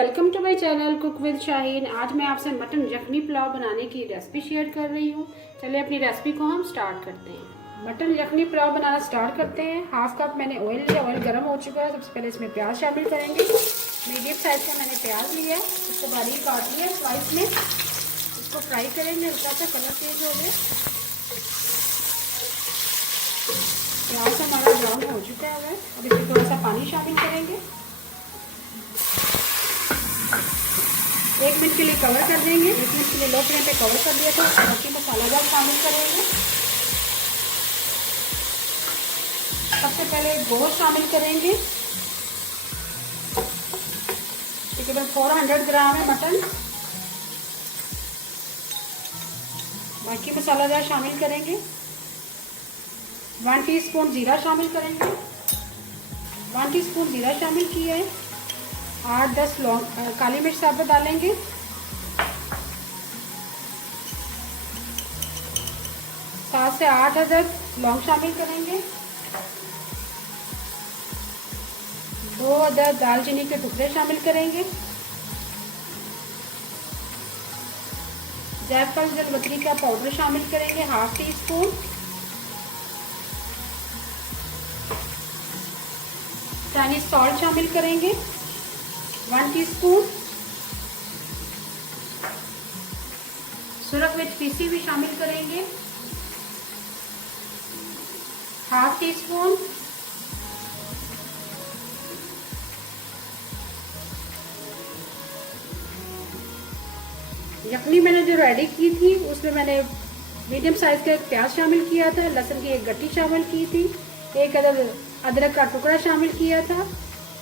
Welcome to my channel cook with Shaheen. आज मैं आपसे मटन यखनी पुलाव बनाने की रेसिपी शेयर कर रही हूँ। चलिए अपनी रेसिपी को हम स्टार्ट करते हैं। मटन यखनी पुलाव बनाना स्टार्ट करते हैं। हाफ कप मैंने ऑयल लिया, ऑयल गर्म हो चुका है। सबसे पहले इसमें प्याज शामिल करेंगे। मीडियम साइज का मैंने प्याज लिया है, इसको बारीक काट लिया स्लाइस में। इसको फ्राई करेंगे, हल्का सा कलर चेंज हो गया। प्याज हमारा ब्राउन हो चुका है। अब इसमें थोड़ा सा पानी शामिल करेंगे। 1 मिनट के लिए कवर कर देंगे। 1 मिनट के लिए लो फ्लेम पे कवर कर दिया था। बाकी मसाला जात शामिल करेंगे। सबसे पहले गोश्त शामिल करेंगे। तकरीबन 400 ग्राम है मटन। बाकी मसाला जात शामिल करेंगे। 1 टीस्पून जीरा शामिल करेंगे। 1 टीस्पून जीरा शामिल किया है। 8-10 लौंग काली मिर्च साबुत डालेंगे। 7 से 8 अदद लौंग शामिल करेंगे। 2 अदद दालचीनी के टुकड़े शामिल करेंगे। जायफल जलपत्री का पाउडर शामिल करेंगे, 1/2 टीस्पून। चाइनीज सॉल्ट शामिल करेंगे, 1 टीस्पून। सुरख मिर्च पीसी भी शामिल करेंगे, 1/2 टीस्पून। यखनी मैंने जो रेडी की थी उसमें मैंने मीडियम साइज का एक प्याज शामिल किया था, लहसुन की एक गट्टी शामिल की थी, 1 अदद अदरक का टुकड़ा शामिल किया था।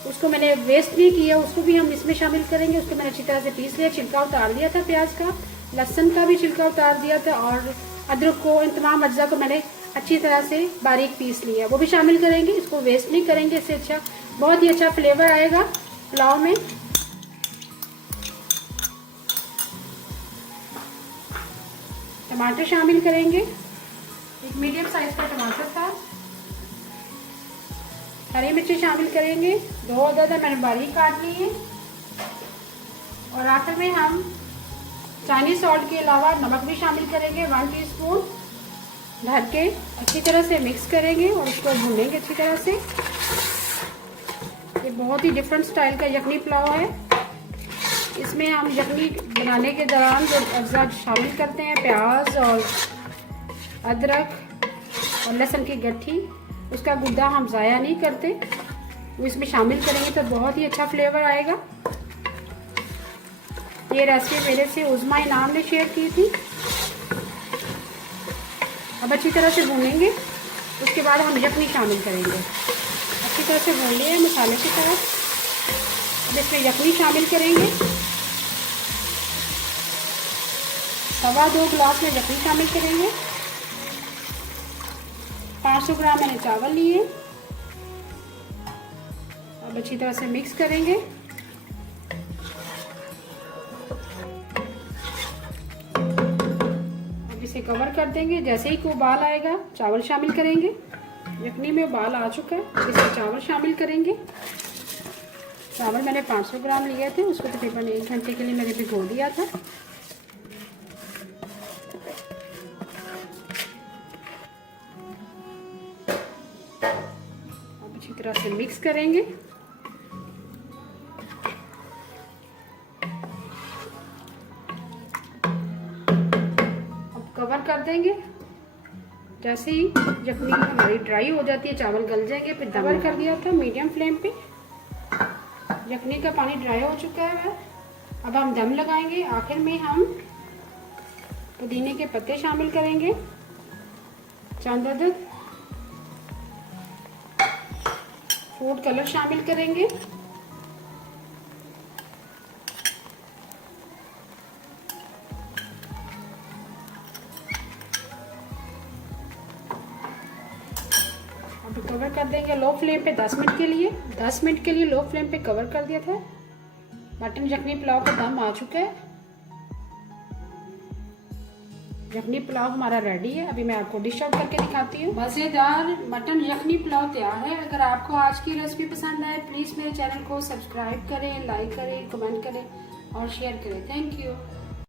उसको मैंने वेस्ट नहीं किया, उसको भी हम इसमें शामिल करेंगे। उसको मैंने अच्छी तरह से पीस लिया, छिलका उतार दिया था प्याज का, लहसुन का भी छिलका उतार दिया था, और अदरक को, इन तमाम अज्जा को मैंने अच्छी तरह से बारीक पीस लिया, वो भी शामिल करेंगे। इसको वेस्ट नहीं करेंगे, इससे अच्छा बहुत ही अच्छा फ्लेवर आएगा पुलाव में। टमाटर शामिल करेंगे, एक मीडियम साइज का टमाटर था। हरी मिर्ची शामिल करेंगे, 2 अदद मैंने बारीक काट ली है। और आखिर में हम चाइनीज सॉल्ट के अलावा नमक भी शामिल करेंगे, 1 टीस्पून। ढक के अच्छी तरह से मिक्स करेंगे और उसको भूनेंगे अच्छी तरह से। ये बहुत ही डिफरेंट स्टाइल का यखनी पुलाव है। इसमें हम यखनी बनाने के दौरान जो अज्जा शामिल करते हैं, प्याज और अदरक और लहसुन की गट्ठी, उसका गुद्दा हम ज़ाया नहीं करते, वो इसमें शामिल करेंगे तो बहुत ही अच्छा फ्लेवर आएगा। ये रेसिपी मेरे से उज़मा इनाम ने शेयर की थी। अब अच्छी तरह से भूनेंगे, उसके बाद हम यखनी शामिल करेंगे। अच्छी तरह से भून लिए मसाले की तरह। अब इसमें यखनी शामिल करेंगे। 2.25 गिलास में यखनी शामिल करेंगे। 500 ग्राम मैंने चावल लिए। अब अच्छी तरह से मिक्स करेंगे। अब इसे कवर कर देंगे। जैसे ही कोई उबाल आएगा चावल शामिल करेंगे। यखनी में उबाल आ चुका है, इसमें चावल शामिल करेंगे। चावल मैंने 500 ग्राम लिए थे, उसको तकरीबन 1 घंटे के लिए मैंने भिगो दिया था। अच्छी तरह से मिक्स करेंगे। अब कवर कर देंगे। जैसे ही यखनी हमारी ड्राई हो जाती है, चावल गल जाएंगे, फिर कवर कर दिया था मीडियम फ्लेम पे। यखनी का पानी ड्राई हो चुका है। अब हम दम लगाएंगे। आखिर में हम पुदीने के पत्ते शामिल करेंगे, चंद अदद। फूड कलर शामिल करेंगे। अब कवर कर देंगे लो फ्लेम पे 10 मिनट के लिए। 10 मिनट के लिए लो फ्लेम पे कवर कर दिया था। मटन यखनी पुलाव का दम आ चुका है। यखनी पुलाव हमारा रेडी है। अभी मैं आपको डिश आउट करके दिखाती हूँ। मज़ेदार मटन यखनी पुलाव तैयार है। अगर आपको आज की रेसिपी पसंद आए प्लीज़ मेरे चैनल को सब्सक्राइब करें, लाइक करें, कमेंट करें और शेयर करें। Thank you.